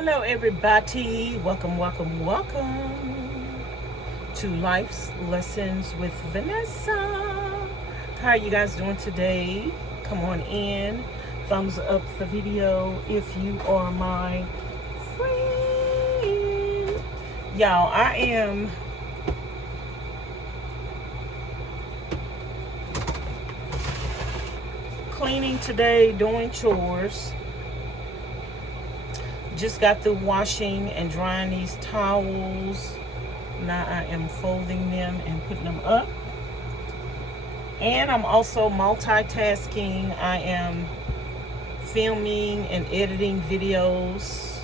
Hello, everybody. Welcome to Life's Lessons with Vanessa. How are you guys doing today? Come on in. Thumbs up the video if you are my friend. Y'all, I am cleaning today, doing chores. Just got through washing and drying these towels. Now I am folding them and putting them up. And I'm also multitasking. I am filming and editing videos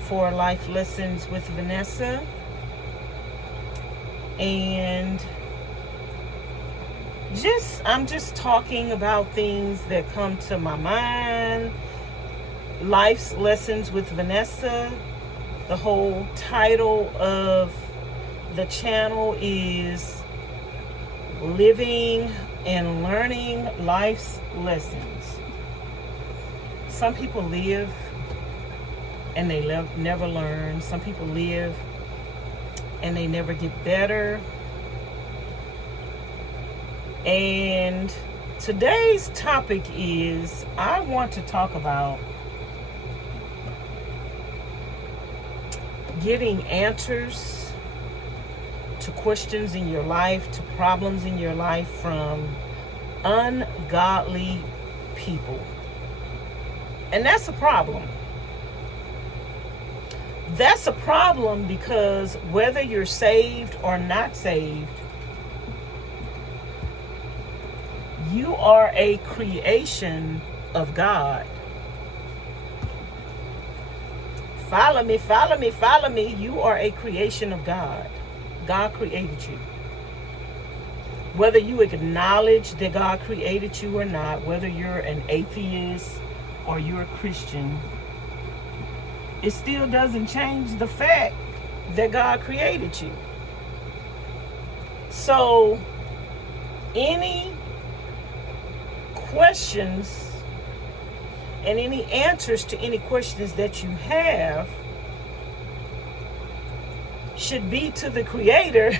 for Life Lessons with Vanessa. And I'm just talking about things that come to my mind. Life's Lessons with Vanessa. The whole title of the channel is Living and Learning Life's Lessons. Some people live and they never learn. Some people live and they never get better. And today's topic is, I want to talk about getting answers to questions in your life, to problems in your life from ungodly people. And that's a problem. That's a problem because whether you're saved or not saved, you are a creation of God. Follow me. You are a creation of God. God created you. Whether you acknowledge that God created you or not, whether you're an atheist or you're a Christian, it still doesn't change the fact that God created you. So, any questions and any answers to any questions that you have should be to the Creator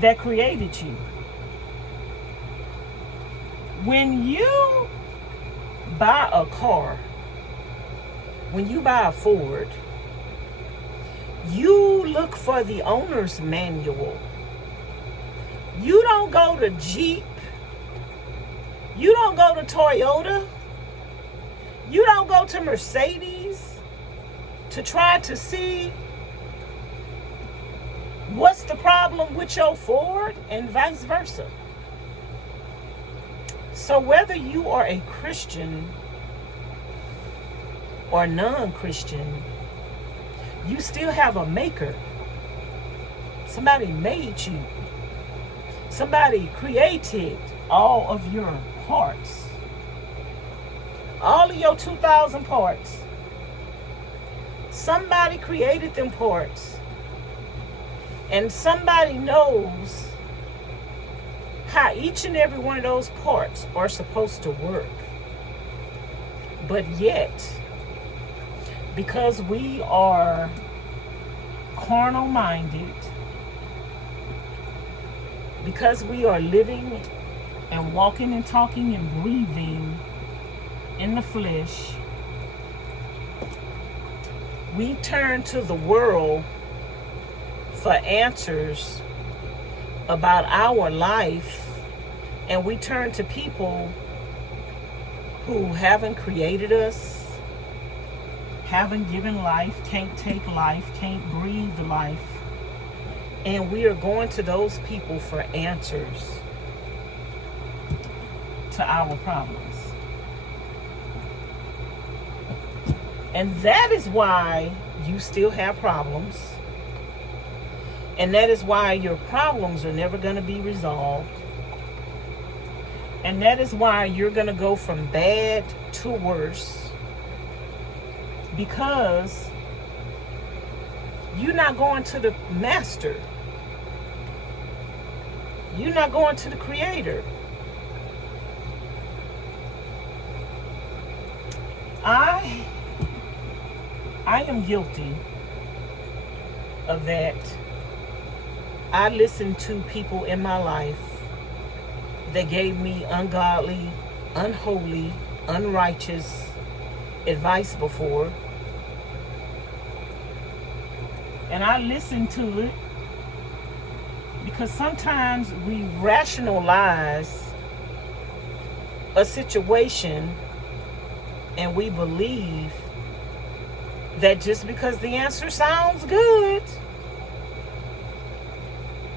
that created you. When you buy a car, when you buy a Ford, you look for the owner's manual. You don't go to Jeep. You don't go to Toyota. You don't go to Mercedes to try to see what's the problem with your Ford and vice versa. So whether you are a Christian or non-Christian, you still have a maker. Somebody made you. Somebody created all of your parts. All of your 2,000 parts. Somebody created them parts. And somebody knows how each and every one of those parts are supposed to work. But yet, because we are carnal minded, because we are living and walking and talking and breathing in the flesh, we turn to the world for answers about our life, and we turn to people who haven't created us, haven't given life, can't take life, can't breathe life, and we are going to those people for answers to our problems. And that is why you still have problems. And that is why your problems are never going to be resolved. And that is why you're going to go from bad to worse. Because you're not going to the master. You're not going to the Creator. I am guilty of that. I listened to people in my life that gave me ungodly, unholy, unrighteous advice before. And I listened to it because sometimes we rationalize a situation and we believe that just because the answer sounds good,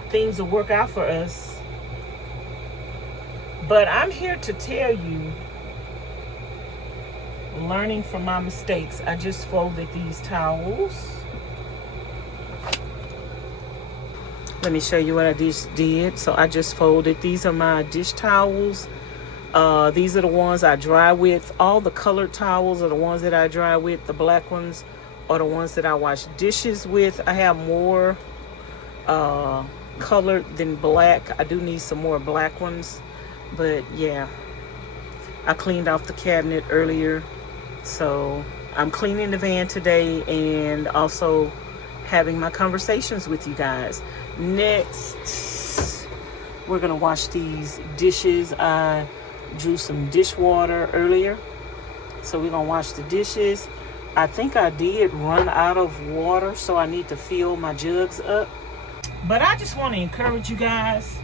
things will work out for us. But I'm here to tell you, learning from my mistakes, I just folded these towels. Let me show you what I just did. So I just folded. These are my dish towels. These are the ones I dry with. All the colored towels are the ones that I dry with. The black ones are the ones that I wash dishes with. I have more colored than black. I do need some more black ones. But yeah, I cleaned off the cabinet earlier. So I'm cleaning the van today and also having my conversations with you guys. Next, we're gonna wash these dishes. I drew some dishwater earlier, so we're gonna wash the dishes. I think I did run out of water, so I need to fill my jugs up. But I just want to encourage you guys,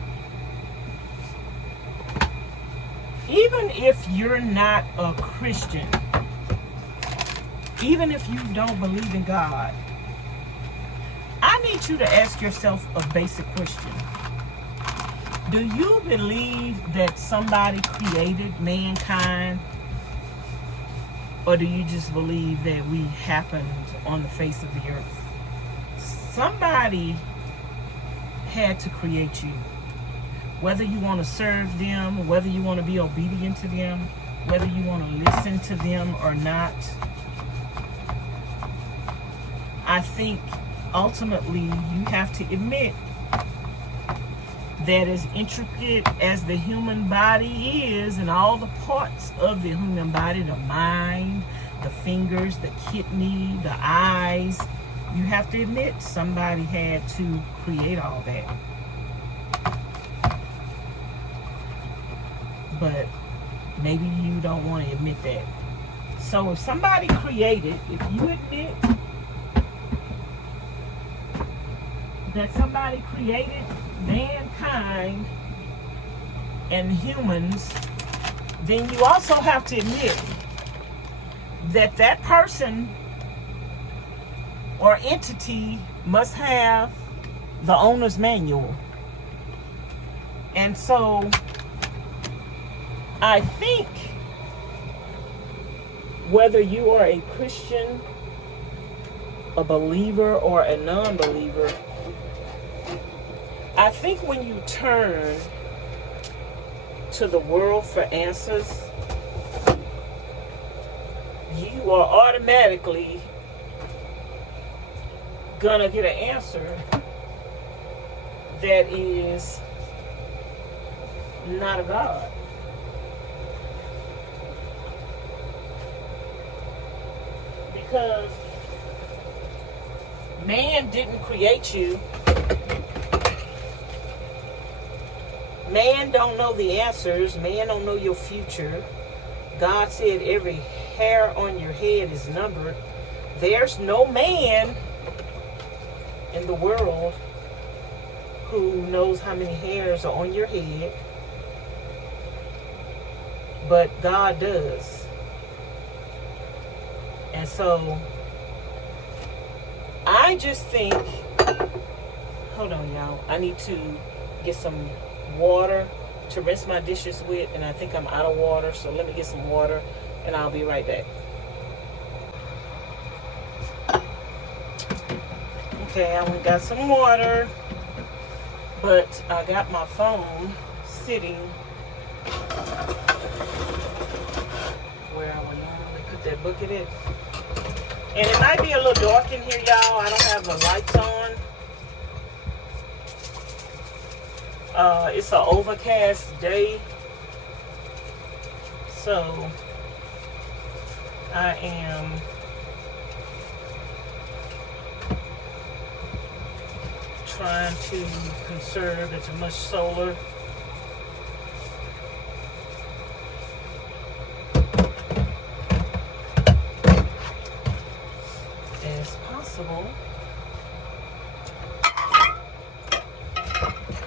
even if you're not a Christian, even if you don't believe in God, I need you to ask yourself a basic question. Do you believe that somebody created mankind? Or do you just believe that we happened on the face of the earth? Somebody had to create you. Whether you want to serve them, whether you want to be obedient to them, whether you want to listen to them or not, I think ultimately you have to admit that as intricate as the human body is and all the parts of the human body, the mind, the fingers, the kidney, the eyes, you have to admit somebody had to create all that. But maybe you don't want to admit that. So if somebody created, if you admit that somebody created mankind and humans, then you also have to admit that that person or entity must have the owner's manual. And so I think whether you are a Christian, a believer, or a non-believer, I think when you turn to the world for answers, you are automatically gonna get an answer that is not a God. Because man didn't create you. Man don't know the answers. Man don't know your future. God said every hair on your head is numbered. There's no man in the world who knows how many hairs are on your head, but God does. And so I just think, hold on y'all, I need to get some water to rinse my dishes with, and I think I'm out of water, so let me get some water and I'll be right back. Okay, I got some water, but I got my phone sitting where I would normally put that bucket in. And it might be a little dark in here, y'all. I don't have the lights on. It's an overcast day, so I am trying to conserve as much solar as possible,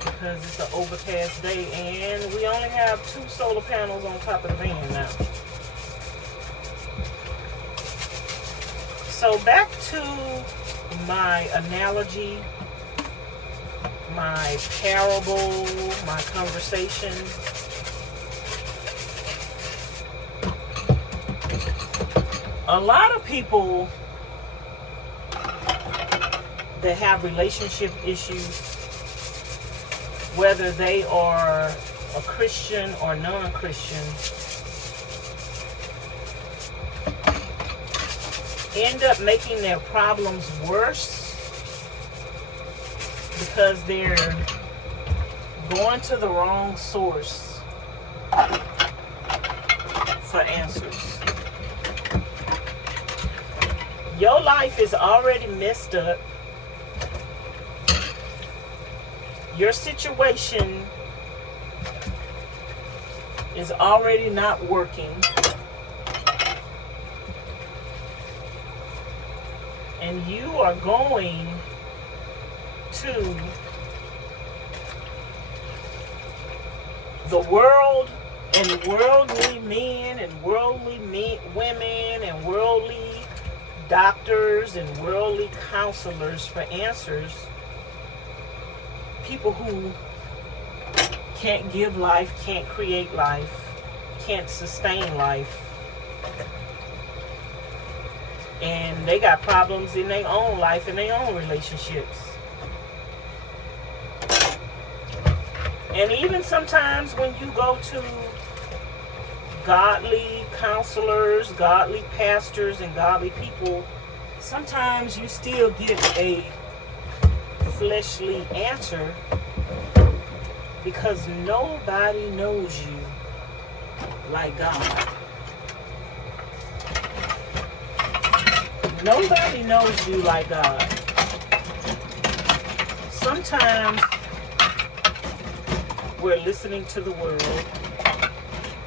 because it's an overcast day and we only have 2 solar panels on top of the van now. So back to my analogy, my parable, my conversation. A lot of people that have relationship issues, whether they are a Christian or non-Christian, end up making their problems worse because they're going to the wrong source for answers. Your life is already messed up. Your situation is already not working. And you are going to the world and worldly men and worldly women and worldly doctors and worldly counselors for answers. People who can't give life, can't create life, can't sustain life. And they got problems in their own life and their own relationships. And even sometimes when you go to godly counselors, godly pastors, and godly people, sometimes you still get a fleshly answer because nobody knows you like God. Nobody knows you like God. Sometimes we're listening to the world.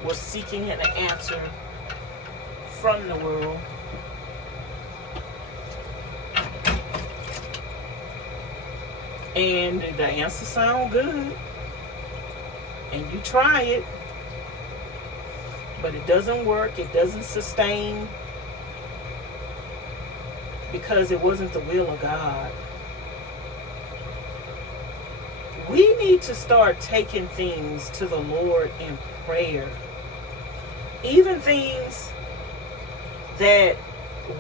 We're seeking an answer from the world. And the answer sounds good. And you try it. But it doesn't work. It doesn't sustain. Because it wasn't the will of God. We need to start taking things to the Lord in prayer. Even things that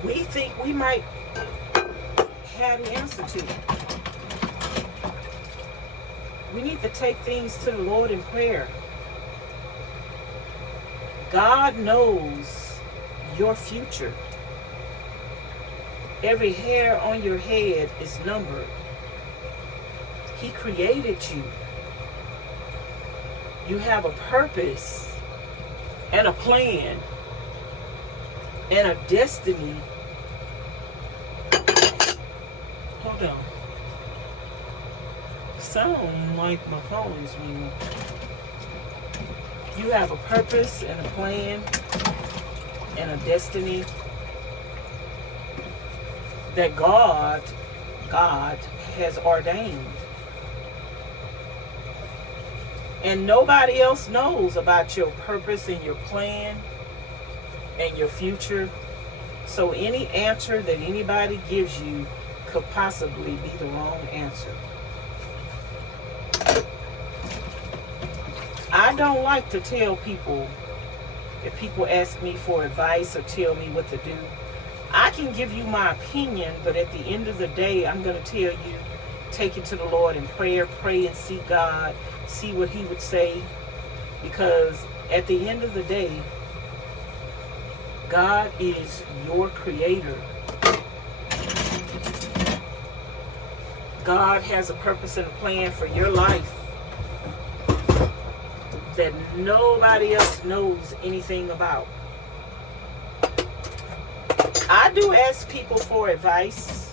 we think we might have the answer to. We need to take things to the Lord in prayer. God knows your future. Every hair on your head is numbered. He created you. You have a purpose and a plan and a destiny. Hold on. Sound like my phone is ringing. You have a purpose and a plan and a destiny that God has ordained. And nobody else knows about your purpose and your plan and your future. So any answer that anybody gives you could possibly be the wrong answer. I don't like to tell people, if people ask me for advice or tell me what to do, I can give you my opinion, but at the end of the day, I'm going to tell you, take it to the Lord in prayer, pray and seek God, see what He would say, because at the end of the day, God is your creator. God has a purpose and a plan for your life that nobody else knows anything about. I do ask people for advice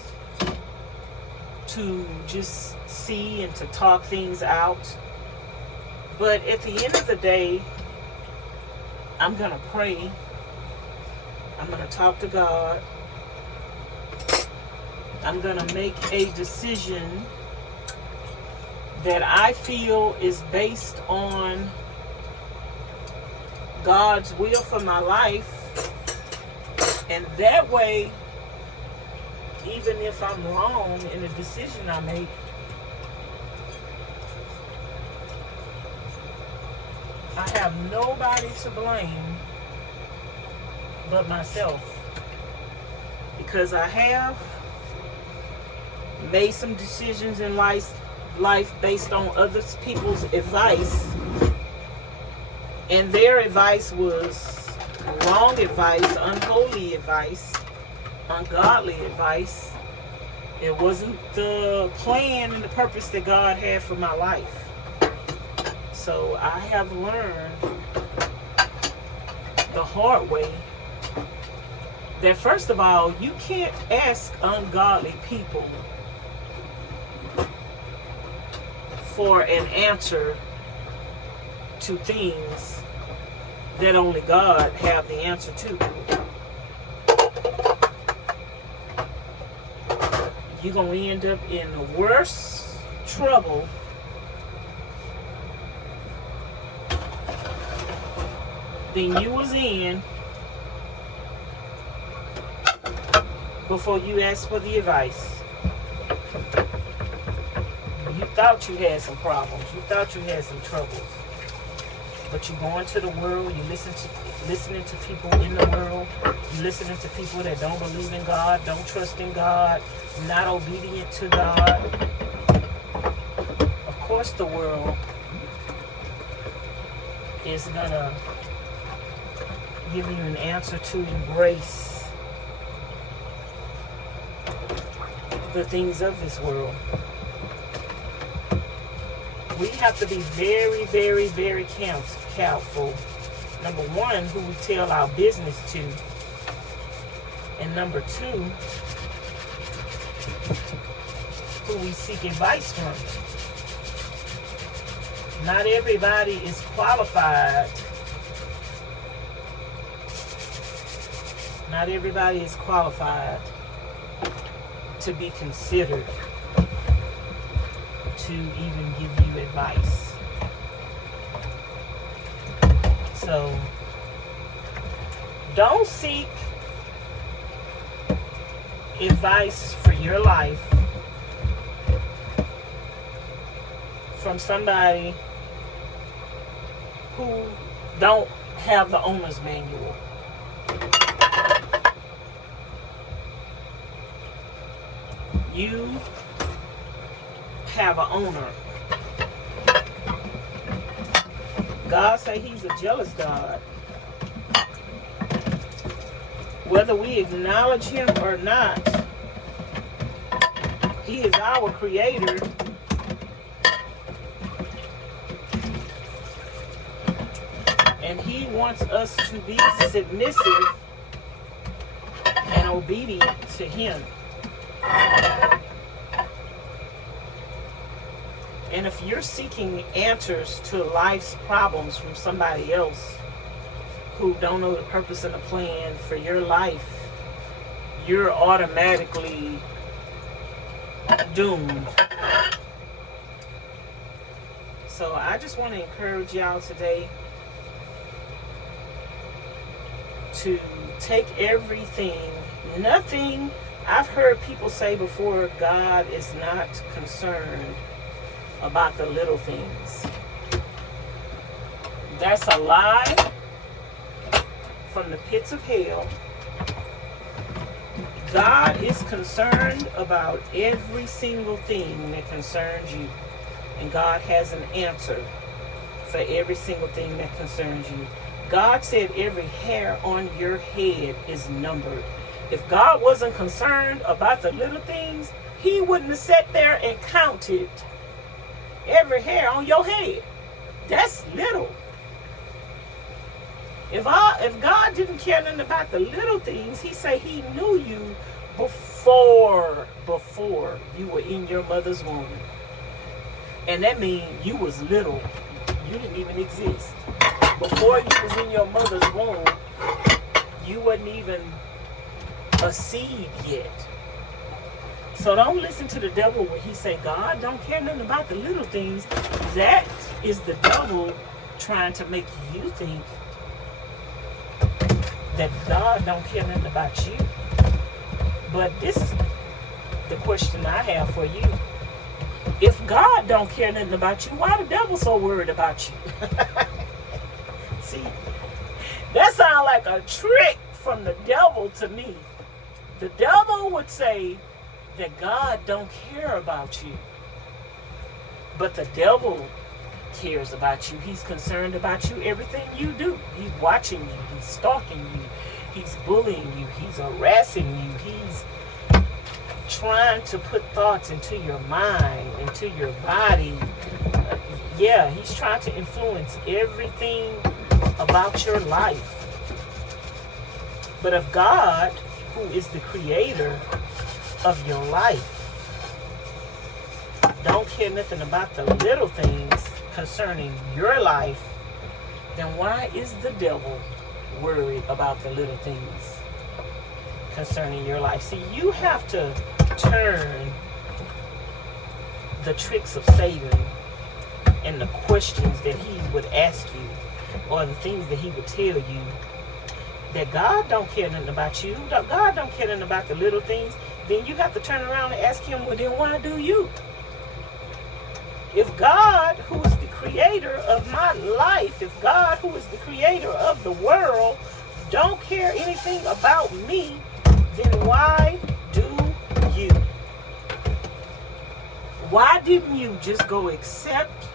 to just see and to talk things out. But at the end of the day, I'm going to pray. I'm going to talk to God. I'm going to make a decision that I feel is based on God's will for my life. And that way, even if I'm wrong in the decision I make, I have nobody to blame but myself. Because I have made some decisions in life based on other people's advice. And their advice was wrong advice, unholy advice, ungodly advice. It wasn't the plan and the purpose that God had for my life. So I have learned the hard way that, first of all, you can't ask ungodly people for an answer to things that only God have the answer to. You're going to end up in worse trouble than you was in before you asked for the advice. You thought you had some problems. You thought you had some troubles. But you go into the world, you listening to people in the world, you listening to people that don't believe in God, don't trust in God, not obedient to God. Of course the world is gonna give you an answer to embrace the things of this world. We have to be very, very, very careful. Number one, who we tell our business to. And number two, who we seek advice from. Not everybody is qualified. Not everybody is qualified to be considered to even give you advice. So don't seek advice for your life from somebody who don't have the owner's manual. You have an owner. God say he's a jealous God. Whether we acknowledge him or not, he is our creator. And he wants us to be submissive and obedient to him. And if you're seeking answers to life's problems from somebody else who don't know the purpose and the plan for your life, you're automatically doomed. So I just want to encourage y'all today to take everything, nothing. I've heard people say before, God is not concerned about the little things. That's a lie from the pits of hell. God is concerned about every single thing that concerns you. And God has an answer for every single thing that concerns you. God said every hair on your head is numbered. If God wasn't concerned about the little things, he wouldn't have sat there and counted every hair on your head. That's little. If God didn't care nothing about the little things, he say he knew you before you were in your mother's womb. And that means you was little. You didn't even exist. Before you was in your mother's womb, you wasn't even a seed yet. So don't listen to the devil when he say God don't care nothing about the little things. That is the devil trying to make you think that God don't care nothing about you. But this is the question I have for you. If God don't care nothing about you, why the devil so worried about you? See, that sounds like a trick from the devil to me. The devil would say that God don't care about you. But the devil cares about you. He's concerned about you, everything you do. He's watching you. He's stalking you. He's bullying you. He's harassing you. He's trying to put thoughts into your mind, into your body. Yeah, he's trying to influence everything about your life. But if God, who is the creator of your life, don't care nothing about the little things concerning your life, then why is the devil worried about the little things concerning your life? See, you have to turn the tricks of Satan and the questions that he would ask you, or the things that he would tell you, that God don't care nothing about you, God don't care nothing about the little things. Then you have to turn around and ask him, well, then why do you? If God, who is the creator of my life, if God, who is the creator of the world, don't care anything about me, then why do you? Why didn't you just go accept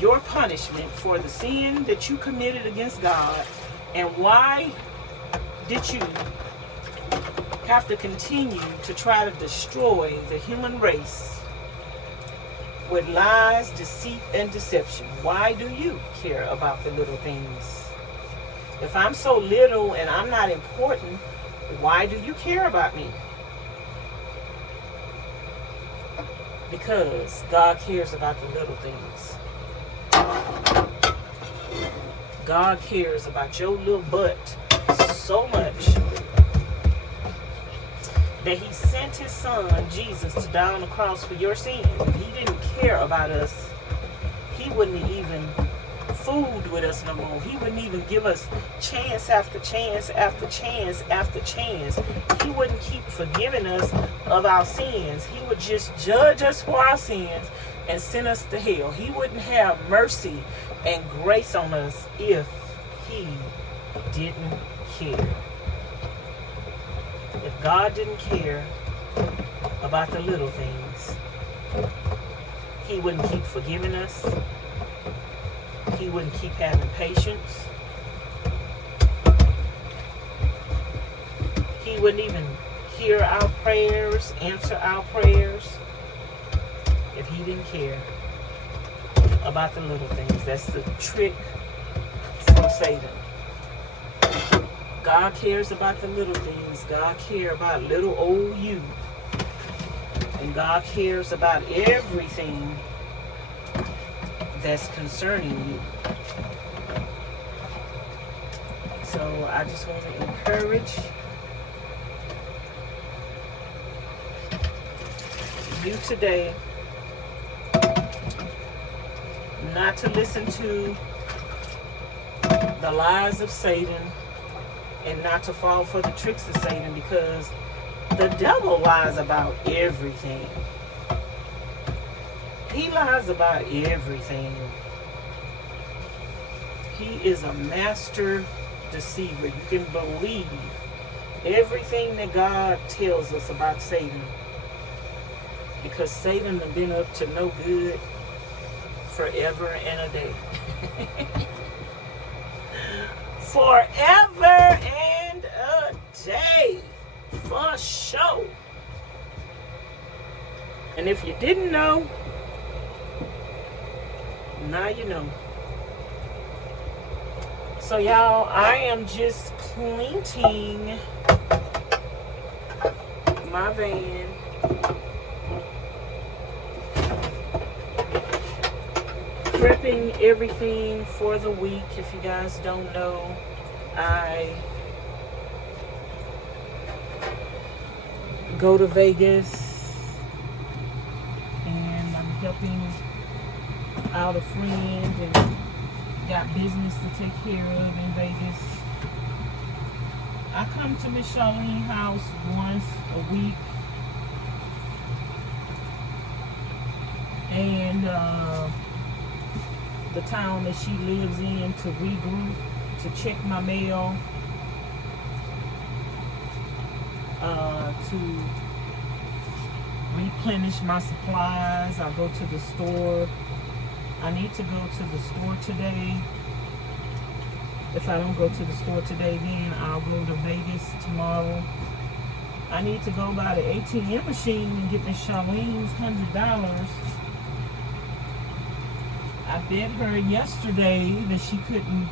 your punishment for the sin that you committed against God? And why did you have to continue to try to destroy the human race with lies, deceit, and deception? Why do you care about the little things? If I'm so little and I'm not important, why do you care about me? Because God cares about the little things. God cares about your little butt so much that he sent his son, Jesus, to die on the cross for your sins. If he didn't care about us, he wouldn't even fooled with us no more. He wouldn't even give us chance after chance after chance after chance. He wouldn't keep forgiving us of our sins. He would just judge us for our sins and send us to hell. He wouldn't have mercy and grace on us if he didn't care. If God didn't care about the little things, he wouldn't keep forgiving us. He wouldn't keep having patience. He wouldn't even hear our prayers, answer our prayers, if he didn't care about the little things. That's the trick from Satan. God cares about the little things. God cares about little old you. And God cares about everything that's concerning you. So I just want to encourage you today not to listen to the lies of Satan and not to fall for the tricks of Satan, because the devil lies about everything. He lies about everything. He is a master deceiver. You can believe everything that God tells us about Satan, because Satan has been up to no good forever and a day. Forever and a day. For sure. And if you didn't know, now you know. So y'all, I am just cleaning my van. Prepping everything for the week. If you guys don't know, I go to Vegas and I'm helping out a friend and got business to take care of in Vegas. I come to Miss Charlene's house once a week, and the town that she lives in, to regroup, to check my mail, to replenish my supplies. I go to the store. I need to go to the store today. If I don't go to the store today, then I'll go to Vegas tomorrow. I need to go by the ATM machine and get Miss Charlene's $100. I bet her yesterday that she couldn't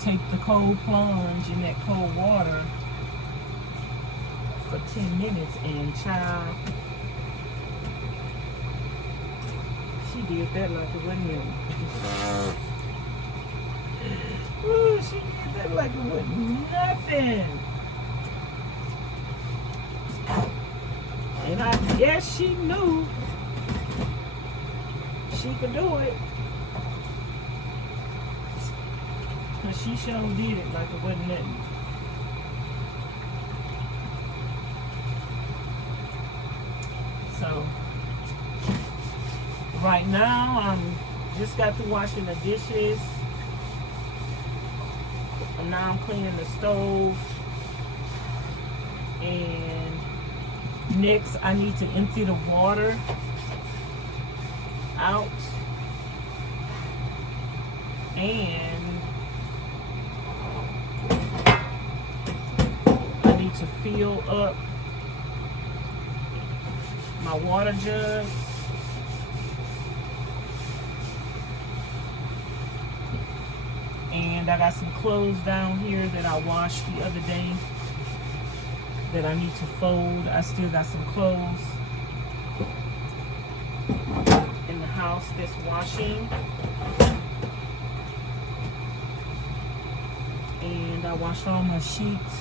take the cold plunge in that cold water for 10 minutes, and child, she did that like it wasn't nothing. Ooh, she did that like it wasn't nothing. And I guess she knew she could do it. But she sure did it like it wasn't nothing. So right now I'm just got through washing the dishes, and now I'm cleaning the stove, and next I need to empty the water out, and I need to fill up my water jug. And I got some clothes down here that I washed the other day that I need to fold. I still got some clothes in the house that's washing. And I washed all my sheets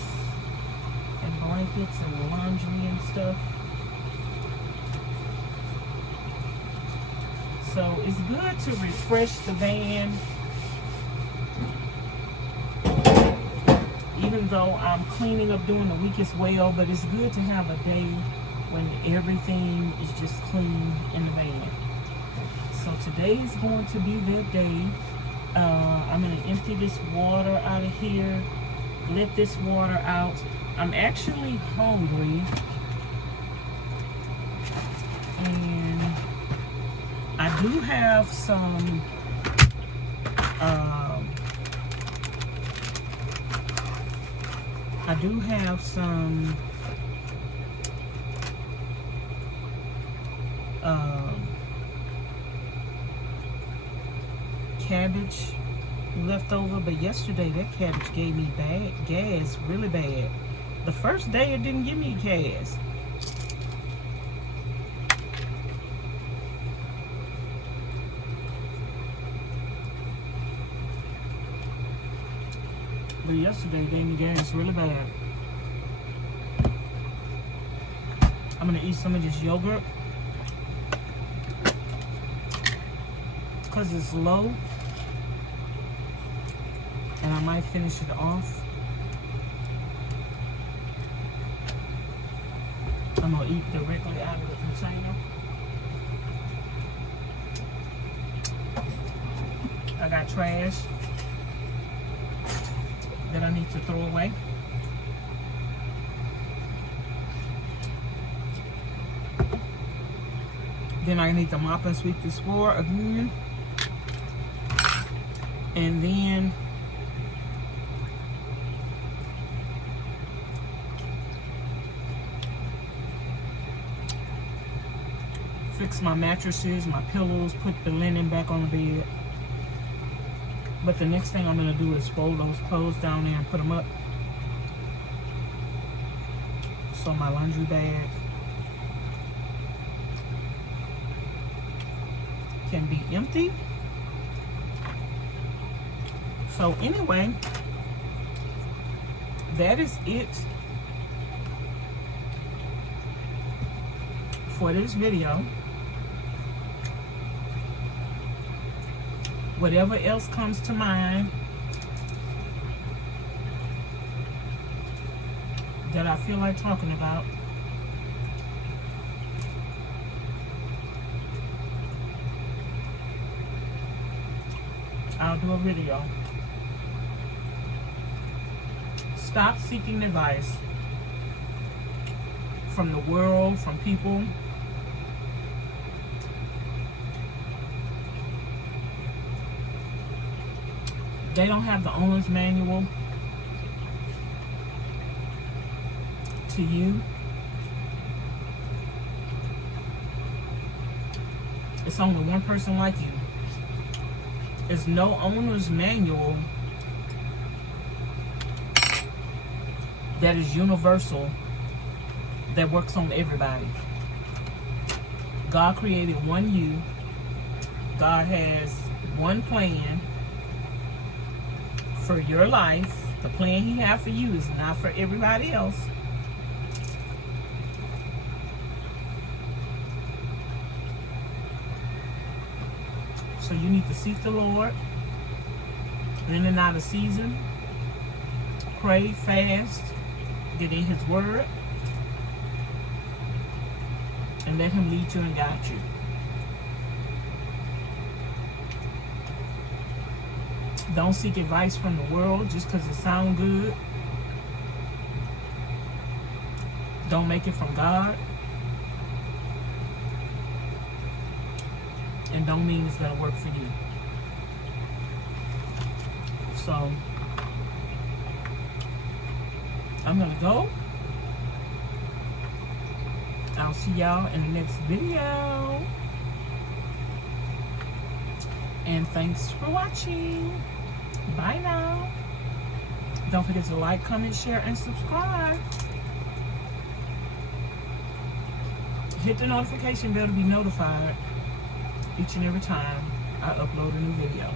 and blankets and laundry and stuff. So it's good to refresh the van, even though I'm cleaning up during the week as well, but it's good to have a day when everything is just clean in the van. So today is going to be that day. I'm going to empty this water out of here, let this water out. I'm actually hungry, and I do have some cabbage left over, but yesterday that cabbage gave me bad gas, really bad. The first day it didn't give me gas. But yesterday it gave me gas really bad. I'm gonna eat some of this yogurt because it's low, and I might finish it off. I'm gonna eat directly out of the container. I got trash that I need to throw away. Then I need to mop and sweep this floor again. And then fix my mattresses, my pillows, put the linen back on the bed. But the next thing I'm going to do is fold those clothes down there and put them up. So my laundry bag can be empty. So anyway, that is it for this video. Whatever else comes to mind that I feel like talking about, I'll do a video. Stop seeking advice from the world, from people. They don't have the owner's manual to you. It's only one person like you. There's no owner's manual that is universal, that works on everybody. God created one you. God has one plan for your life. The plan He has for you is not for everybody else. So you need to seek the Lord in and out of season. Pray, fast, get in His Word, and let Him lead you and guide you. Don't seek advice from the world just because it sounds good. Don't make it from God. And don't mean it's going to work for you. So, I'm going to go. I'll see y'all in the next video. And thanks for watching. Bye now. Don't forget to like, comment, share, and subscribe. Hit the notification bell to be notified each and every time I upload a new video.